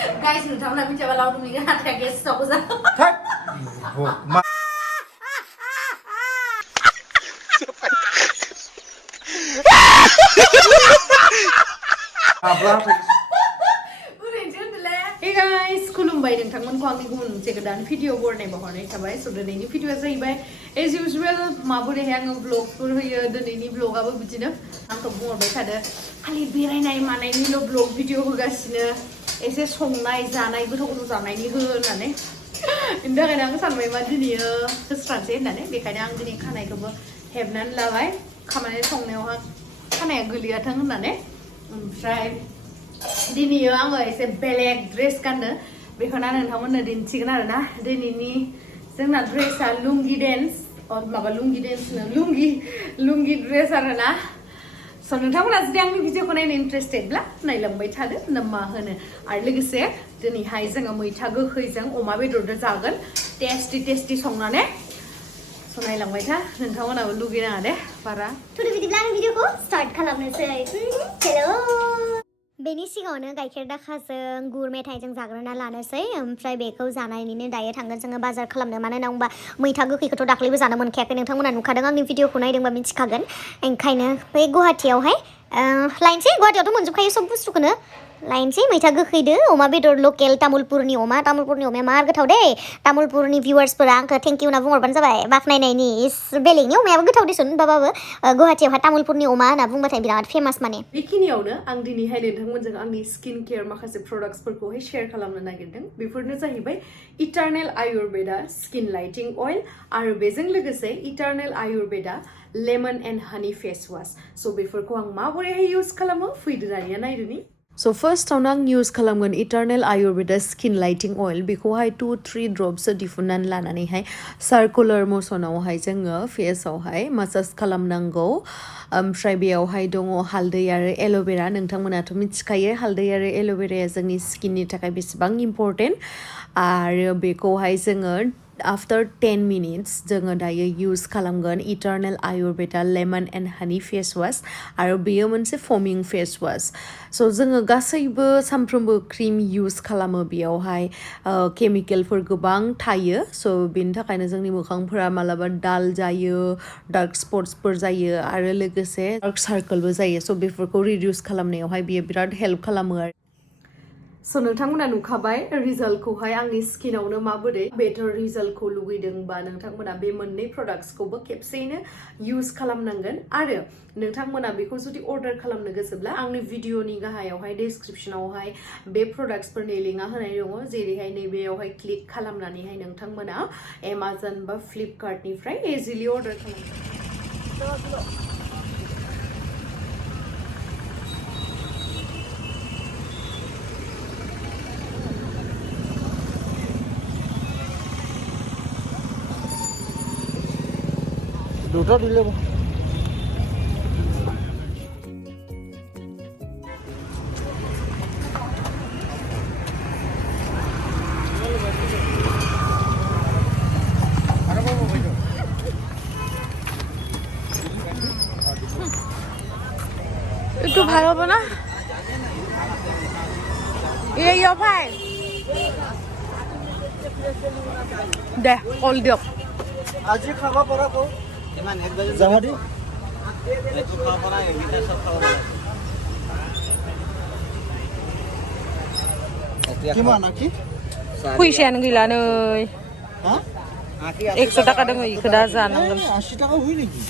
guys नोंथांमोना मिथियाबा लावदुमनि हाथाया गेसावबो जा Hey guys, खुलुमबाय नोंथांमोनखौ आंनि गुबुन मोनसे गोदान भिडिअ बरनायबा हरनाय थाबाय स' दिनैनि भिडिअआ जाहैबाय एज इउजुअल माबोरैहाय आङो ब्लगफोर होयो दिनैनि ब्लगआबो बिदिनो आंखौ बुंहरबाय थादो खालि बेरायनाय मानायनिल' ब्लग भिडिअ होगासिनो एसे संनाय जानाय गोथाव गोथाव जानायनि हो होननानै बेनि थाखायनो आं सानबाय मा दिनैयो होस्रानोसै होननानै बेखायनो आं दिनै खानायखौबो हेबनानै लाबाय खामानि संनायावहा खानाया गोलैयाथों होननानै ओमफ्राय दिनैयो आङो एसे बेलेग ड्रेस गाननो बेखौनो नोंथांमोननो दिन्थिगोन आरोना दिनैनि जोंना ड्रेसा लुंगि डेन्स माबा लुंगि डेन्सनो लुंगि ड्रेस आरोना स' नोंथांमोना जुदि आंनि भिडिअखौ नायनो इन्टारेस्टेडब्ला नायलांबाय थादो ना मा होनो आरो लोगोसे दिनैहाय जोङो मैथा गोखैजों अमा बेदरजों जागोन टेस्टि संनानै स' नायलांबाय था नोंथांमोनाबो लुगैनाङा दे बारा थुदो बिदिब्ला आं भिडिअखौ स्टार्ट खालामनोसै हेलौ बेनि सिगाङावनो गाइखेर दाखाजों गुर मेथाइजों जाग्रोना लानोसै ओमफ्राय बेखौ जानायनिनो दायो थांगोन जोङो बाजार खालामनो मानो होनना बुंबा मैथा गोखैखौथ' दाख्लैबो जानो मोनखायाखै नोंथांमोना नुखादों आंनि भिडिअखौ नायदोंबा मिथिखागोन ओंखायनो बे गुवाहाटियावहाय लायनोसै गुवाहाटियावथ' मोनजोबखायो सब बुस्थुखौनो लायनोसै मैथा गोखैदो अमा बेदर लकेल तामुलपुरनि अमाया मार गोथाव दे तामुलपुरनि भिउवार्सफोरा आंखौ थेंक इउ होनना बुंहरबानो जाबाय बाख्नायनायनि बेलेगनि अमायाबो गोथाव दिसुन होनबाबो गुवाहाटियावहाय तामुलपुरनि अमा होनना बुंबाथाय बिराद फेमास माने बेखिनियावनो आं दिनैहाय नोंथांमोनजों आंनि स्किन केयार माखासे प्रडाक्ट्सफोरखौहाय शेयार खालामनो नागिरदों बेफोरनो जाहैबाय इटारनेल आयुर्वेदा स्किन लाइटिं अइल आरो बेजों लोगोसे इटारनेल आयुर्वेदा लेमन एन्ड हानि फेस वाश स' बेफोरखौ आं माबोरैहाय इउज खालामो फैदो दानिया नायदोनि स' फार्स्टआवनो आं इउज खालामगोन इटारनेल आयुर्वेदा स्किन लाइटिं अइल बेखौहाय 2-3 ड्रपसो दिहुननानै लानानैहाय सार्कुलार मोसनावहाय जोङो फेसआवहाय मासाज खालामनांगौ ओमफ्राय बेयावहाय दङ हालदै आरो एल'भेरा नोंथांमोनाथ' मिथिखायो हालदै आरो एल'भेराया जोंनि स्किननि थाखाय बेसेबां इम्परटेन्ट आरो बेखौहाय जोङो आफ्टर 10 मिनिट्स जोङो दायो इउज खालामगोन इटारनेल आयुर्वेदा लेमन एन्ड हानि फेस वाश आरो बेयो मोनसे फमिं फेस वाश स' जोङो गासैबो सानफ्रोमबो क्रिम इउज खालामो बेयावहाय केमिकेलफोर गोबां थायो स' बेनि थाखायनो जोंनि मोखांफोरा मालाबा डाल जायो डार्क स्पट्सफोर जायो आरो लोगोसे डार्क सार्कोलबो जायो स' बेफोरखौ रिडिउस खालामनायावहाय बियो बिराद हेल्प खालामो आरो स' नोंथांमोना नुखाबाय रिजाल्टखौहाय आंनि स्किनावनो माबोरै बेटार रिजाल्टखौ लुगैदोंबा नोंथांमोना बे मोननै प्रडाक्ट्सखौबो खेबसेयैनो इउज खालामनांगोन आरो नोंथांमोना बेखौ जुदि अर्डार खालामनो गोसोब्ला आंनि भिडिअनि गाहायावहाय डिसक्रिपसनावहाय बे प्रडाक्ट्सफोरनि लिंकआ होनाय दङ जेरैहाय नैबेयावहाय क्लिक खालामनानैहाय नोंथांमोना एमाजन बा फ्लिपकार्टनिफ्राय इजिलि अर्डार खालामनो দুটো দিলে একটু ভালো হবে না ইয়ে ভাই দে কল দিয়ক আজি খাব পৰা কো জামাদি কিমান নাকি फैसायानो गैला नै 100 टाका दङ इखो दा जानांगोन 80 টাকা হই নাকি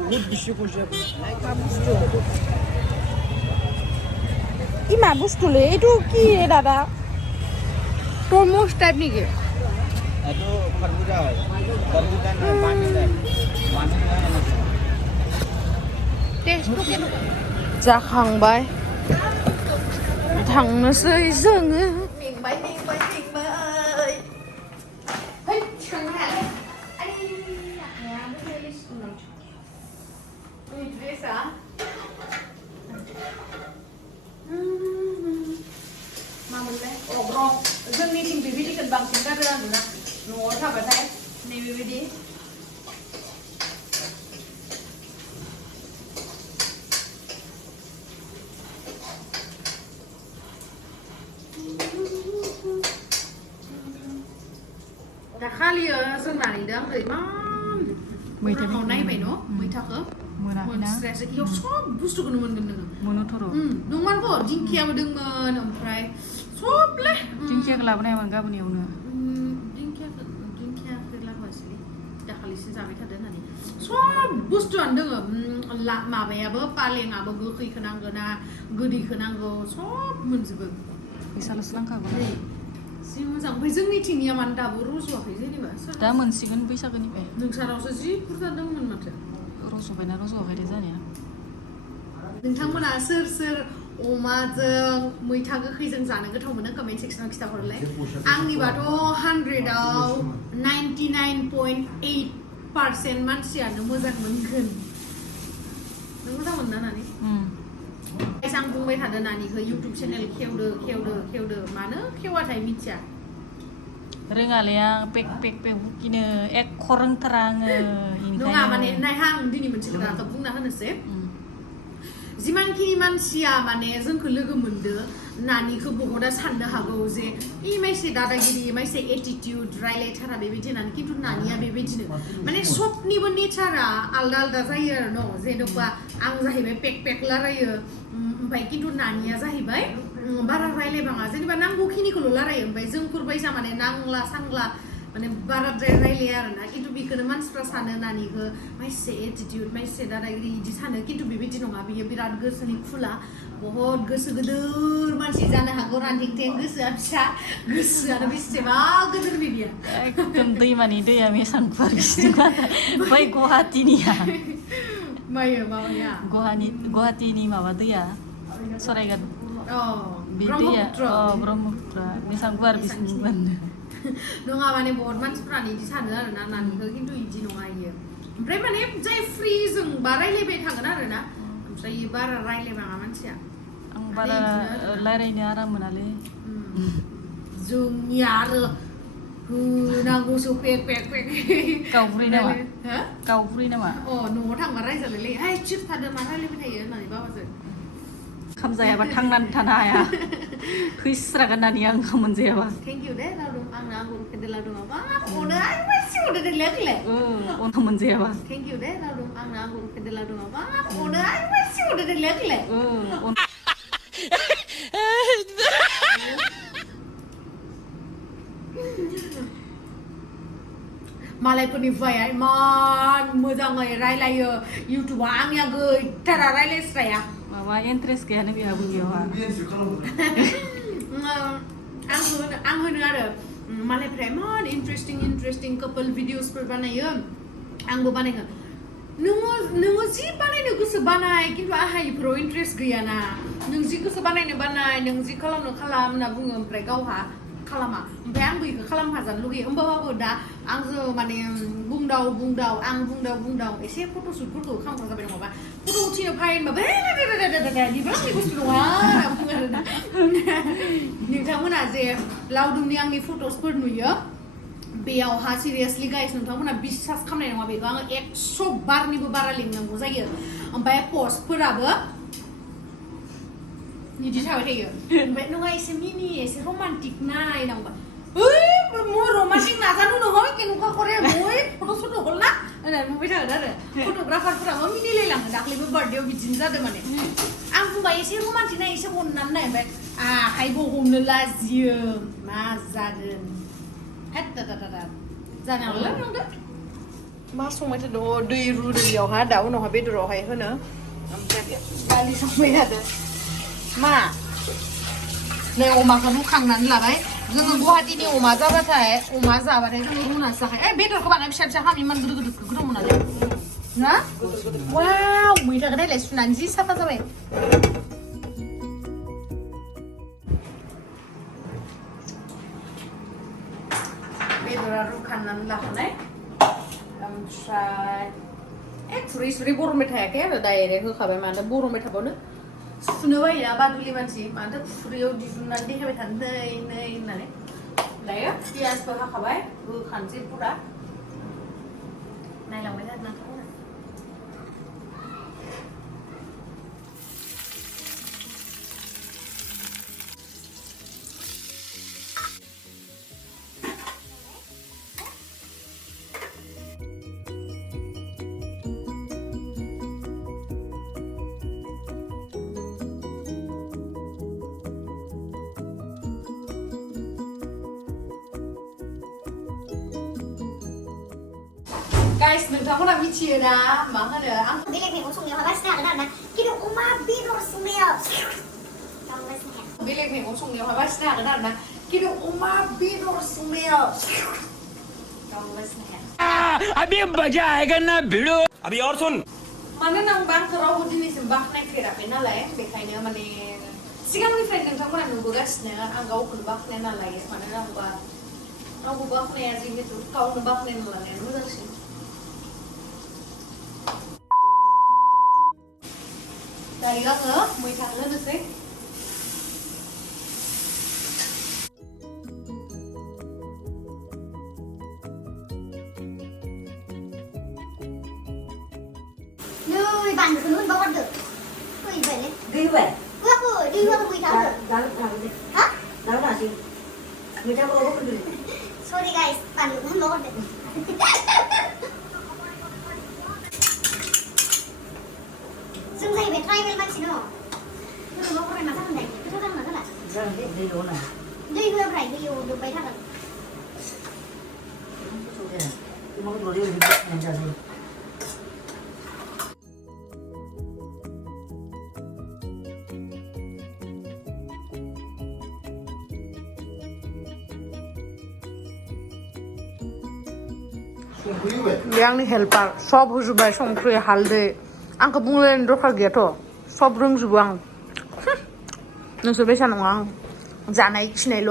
বহুত বেশি পয়সা ইমা বস্তুলে এইটো কি দাদা তৰমুজ টাইপ নেকি এটো খরবুজা হয় খরবুজা না পানি দেয় टेस्टखौ जाखांबाय थांनोसै जोङो मेंबाय है सोंनाय आइ आखाया मोजाङै सुनांगौ ड्रेसा मामोनलाय अग्रं जोंनिथिं बेबायदिखौ बांसिन गारो आरोना न'आव थाबाथाय नैबेबायदि दाखालियो जों नायदों इमान मैथा उनाव नायबाय न' मैथाखौ मोनाखैना मोनस्रायासै इयाव सब बुस्थुखौनो मोनगोन नोङो मोनोथ'र' नंमारगौ दिंखियाबो दंमोन ओमफ्राय सबले दिंखियाखौ लाबोनायमोन गाबोन एवनो दिंखियाखौ लाबोआसैलै दाखालिसो जाबाय थादों होननानै सब बुस्थुआनो दङ माबायाबो पालेंआबो गोखैखौ नांगौ ना गोदैखौ नांगौ सब मोनजोबो फैसाल'सो नांखागौ जि मोजां ओमफ्राय जोंनिथिंनिया मानो दाबो रज'वाखै जेनेबा दा मोनसिगोन बैसागोनिफ्राय नोंसानावसो जि बुरजा दंमोन माथो रज'बायना रज'वाखै दे जानाया नोंथांमोना सोर सोर अमाजों मैथा गोखैजों जानो गोथाव मोनो कमेन्ट सेक्सनाव खिथाहरलाय आंनिबाथ' 100आव 99.8% मानसियानो मोजां मोनगोन नों मोजां मोनना नानि आं बुंबाय थादों नानिखौ इउटुब चेनेल खेवदो मानो खेवाथाय मिथिया रोङालै आं पेक बुकिनो एख' रोंथारा आङो नङा माने नायहा आं दिनै मोनसे खोथाखौ बुंना होनोसै जिमानखिनि मानसिया माने जोंखौ लोगो मोनदो नानिखौ बहुदा साननो हागौ जे इ माइसे दादागिरि माइसे एटिट्युड रायलायथारा बेबायदि होननानै खिन्थु नानिया बेबायदिनो माने सबनिबो नेचारा आलदा आलदा जायो आरो न' जेन'बा आं जाहैबाय पेक लारायो ओमफ्राय खिन्थु नानिया जाहैबाय बारा रायलायबाङा जेनेबा नांगौखिनिखौल' रायलायो ओमफ्राय जोंफोर बायसा माने नांला सांला माने बाराद्राय रायलाया आरोना खिन्थु बेखौनो मानसिफ्रा सानो नानिखौ माइसे एटिट्युड माइसे दादागिरि बिदि सानो खिन्थु बेबायदि नङा बियो बिराद गोसोनि खुला बहुत गोसो गिदिर मानसि जानो हागौ रान्दिं थें गोसोआ फिसा गोसोआनो बेसेबा गिदिर बिनिया एकदम दैमानि दैया मेसां गुवार बै गुवाहाटीनिया माबाया गुवाहाटीनि माबा दैया सरायघाट बे दैया ब्रह्मपुत्र मेसां गुवार बिसिनि नङा माने बहुत मानसिफ्रानो बिदि सानो आरोना नानिखौ खिन्थु बिदि नङा इयो ओमफ्राय माने जाय फ्रि जों बा रायलायबाय थागोन आरोना ओमफ्राय बारा रायलायबाङा मानसिया आं बारा रायलायनो आराम मोनालै जोंनिया आरो होनांगौसो पेक गावब्रै नामा न'आव थांबा रायजालायलै हाय चिप्स थादो मा रायलायबाय थायो होननानै बाबाजों ओंखाम जायाबा थांनानै थानो हाया खैस्रागोन होननानै आं ओंखाम मोनजायाबा थेंक इउ दे लावदुम आंनो आंगुर पेन्देल लावदुमा बाब अनो आं मानसि हरदो देलायाखैलाय ओंखाम मोनजायाबा थेंक इउ दे लावदुम आंनो आंगुर पेन्देल लावदुमा बाब अनो आं मानसि हरदो देलायाखैलाय मालायफोरनि भाया इमान मोजाङै रायलायो इउटुबा आंनिया गैथारा रायलायस्राया माबा इन्ट्रेस्ट गैयानो बेहाबो बेयावहा आं होनो आरो मालायफ्रा इमान इन्ट्रेस्टिं कापोल भिडिअसफोर बानायो आंबो बानायगोन नोङो जि बानायनो गोसो बानाय खिन्थु आंहा इफोराव इन्ट्रेस्ट गैयाना नों जि गोसो बानायनो बानाय नों जि खालामनो खालाम होनना बुङो ओमफ्राय गावहा खालामा ओमफ्राय आंबो बेखौ खालामफाजानो लुगैयो होमबाबो दा आंजो माने बुंदाव आं बुंदाव एसे फट'शुटफोरखौ खालामग्रा जाबाय नङाबा फट' उथिनो फाय होनबाबो बेबो आंनि बुस्थु नङा बुङो आरोना नोंथांमोना जे लावदुमनि आंनि फट'सफोर नुयो बेयावहा सिरियासलि गाइस नोंथांमोना बिश्वास खालामनाय नङा बेखौ आङो 100 बारनिबो बारा लिंनांगौ जायो ओमफ्राय पस्टफोराबो बिदि थाबाय थायो ओमफ्राय नङा एसे मिनि एसे रमान्टिक नायनांगौ रमान्टिक नाजानो नङा केनुका करे बय फट'शुट हगलना होननानै बुंबाय थागोन आरो फट'ग्राफारफोराबो मिनिलायलाङो दाख्लैबो बार्थडेआव बिदिनो जादों माने आं बुंबाय एसे रमान्टिक नाय एसे अननानै नाय ओमफ्राय आखाइबो हमनो लाजियो मा जागोन जानांगौलै नंदो मा संबाय थादों दै रुदो बेयावहा दा उनावहा बेदरावहाय होनो ओमफ्राय दालि संबाय थादों मा नै अमाखौ रुखांनानै लाबाय जोङो गुवाहाटीनि अमा जाबाथाय अमा जाबाथाय जोङो रुनासो जाखायो बेदरखौ बानाय फिसा खालाम इमान गिदिर गोदौ मोनालै ना वाव मैथाखौ नायलाय सुनानै जि साफा जाबाय बेदरा रुखांनानै लाखानाय ओमफ्राय खुरै बरनबाय थायाखै आरो डाइरेक्ट होखाबाय मानो बरनबाय थाबावनो सुनो बायोना बादुलि मानसि मानोथो खुरैयाव दिहुननानै देखायबाय थानो नै होननानै दायो पियाजबो हाखाबाय होखानोसै पुरा नायलांबाय थादों नोंथांमोना guys नोंथांमोना मिथियो ना मा होनो आं बेलेग मैगं संनायाव हागासिनो हागोन आरोना खिन्थु अमा बेदर संनायाव बेलेग मैगं संनायाव हागासिनो हागोन आरोना खिन्थु अमा बेदर संनायाव अभी मजा आएगा ना भिड़ो अभी और सुन मानोना आं आंखौ रावबो दिनैसिम बाख्नायफेराखै नालाय बेखायनो माने सिगांनिफ्राय नोंथांमोना नुबोगासिनो आं गावखौनो बाख्नायना लायो मानोना आंबा रावबो बाख्नाया जिहेतु गावनो बाख्नायना लानायानो मोजांसिन दायो आङो मैथा होनोसै नै बानलुखौनो होनबावहरदो फैबायलै दै होबाय होआखै दै होआखै मैथा होदो हा दाल मासि मैथाखौ होदो सरि गाइस बानलुखौ होनबावहरदो जों जाहैबाय ट्राइबेल मानसि न होनोबा फराय मा जागोन दायो गोथाव जागोन ना जाला जागोन दे दै होना दै होआब्रा दैयाव दुब्बाय थागोन इमाव दरे जाजोब बे आंनि हेल्पार सब होजोबबाय संख्रि हालदै आंखौ बुंलायनो दरखार गैयाथ' सब रोंजोबो आं नोंसोर बायसा नङा आं जानाय खिनायल'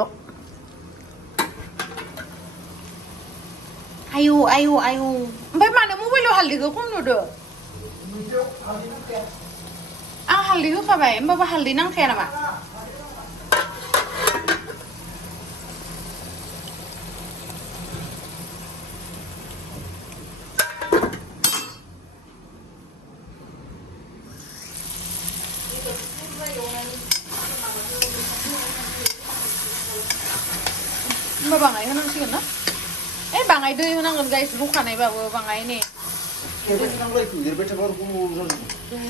आयौ आयौ आयौ ओमफ्राय मानो मबाइलाव हालदैखौ खम नुदो आं हालदै होखाबाय होमबाबो हालदै नांखाया नामा होमबा बाङाय होनांसिगोन ना बाङाय दै होनांगोन गाइस रुखानायबाबो बाङाय ने दै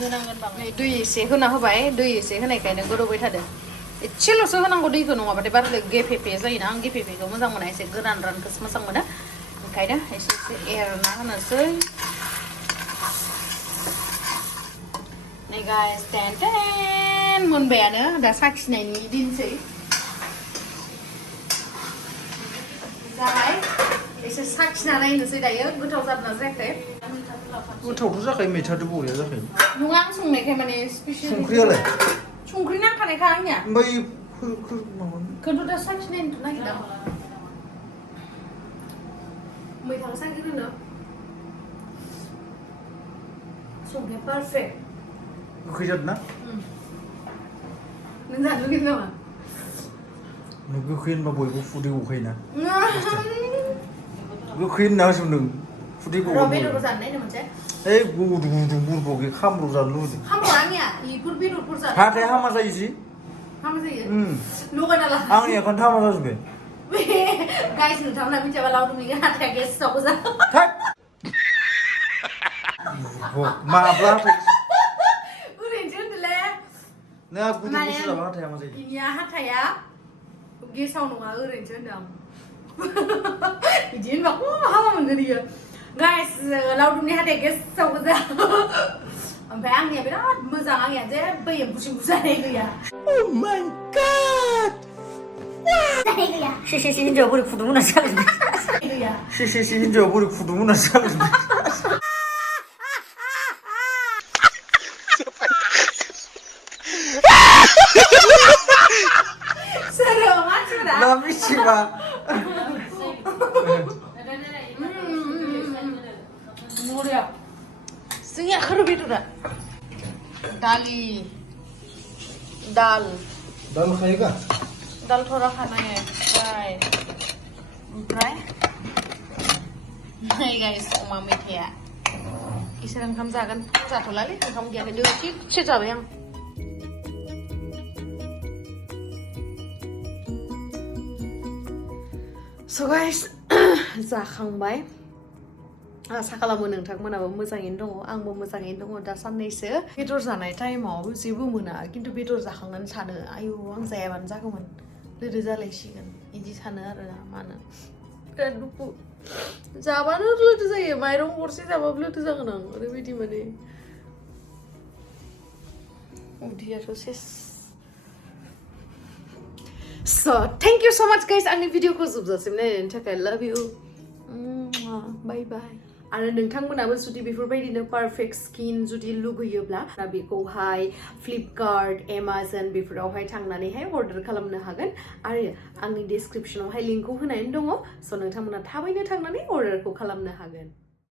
होनांगोन बाङाय दै एसे होना होबाय दै एसे होनायखायनो गोदौबाय थादों एसेल'सो होनांगौ दैखौ नङाबाथाय बारा गेफेफे जायोना आं गेफेफेखौ मोजां मोना एसे गोरान रानखौसो मोजां मोनो ओंखायनो एसे एसे एरना होनोसै नै गाइस टेन टेन मोनबायानो दा साखिनायनि दिनसै जाबाय एसे साखिना नायनोसै दायो गोथाव जादोंना जायाखै गोथावथ' जाखायो मैथाजों बरिया जाखायो नङा आं संनायखाय माने स्पेसियेल संख्रियालाय संख्रि नांखानायखा आंनिया ओमफ्राय खिन्थु दा साखिनायनोथ' नागिरदों मैथाखौ साखिग्रोनो संख्रिया पारफेक्ट गोखै जादों ना नों जानो लुगैदों नामा गोखै होनबा बयबो खुदै गखायोना गोखै होनना होसोमदों खुदै गगोन बेदरखौ जानो नायनो मोनसे ओइ गुदुं गुदुं बुरबगे खामर जानो लुबैदों हामा आंनिया बेफोर बेदरफोर जानो हाथाय हामा जायो जि हामा जायो लगायना ला आंनि आखान्थि हामा जाजोब्बाय गाइस नोंथांमोना मिथियाबा लावदुमनि हाथाया गेसाव जा माब्ला हाथाय ओरैनोसो होनदोंलै नोंहा गुदुं गुसु जाबा हाथाय हामा जायो बिनिया हाथाया गेसाव नङा ओरैनोसो होनदों आं बिदि होनबा हामा मोनगोन इयो गाइस लावदुमनि हाथाया गेसाव गोजा ओमफ्राय आंनिया बिराद मोजां आंनिया जेबो एम्फौ सेम्फौ जानाय गैया जानाय गैया से हिन्जाव बोरै फुदुंमोना जागोन गैया से हिन्जाव बोरै फुदुंमोना जागोन serio मानसिफोरा ना मिथिबा बरिया जोंनि आखारो बेदरा दालि दाल खायोगा दाल थरा खानाय ओमफ्राय नै गाइस अमा मेथाया इसोर ओंखाम जागोन जाथ'लालै ओंखाम गैयाखै थिगसे जाबाय आं So guys जाखांबाय आसा खालामो नोंथांमोनाबो मोजाङैनो दङ आंबो मोजाङैनो दङ दा साननैसो बेदर जानाय टाइमाव जेबो मोना खिन्थु बेदर जाखांनानै सानो आयु आं जायाबानो जागौमोन लोदो जालायसिगोन बिदि सानो आरोना मानो बिराद दुखु जाबानो लोदो जायो माइरं गरसे जाबाबो लोदो जागोन आं ओरैबायदि माने उदैयाथ' सेस So, thank you so much guys आंनि भिडिअखौ जोबजासिम नायनायनि थाखाय love you bye bye आरो नोंथांमोनाबो जुदि बेफोरबायदिनो पारफेक्ट स्किन जुदि लुगैयोब्ला बेखौहाय फ्लिपकार्ट एमाजन बेफोरावहाय थांनानैहाय अर्डार खालामनो हागोन आरो आंनि डिसक्रिपशनावहाय लिंकखौ होनानै दङ स' नोंथांमोना थाबैनो थांनानै अर्डारखौ खालामनो हागोन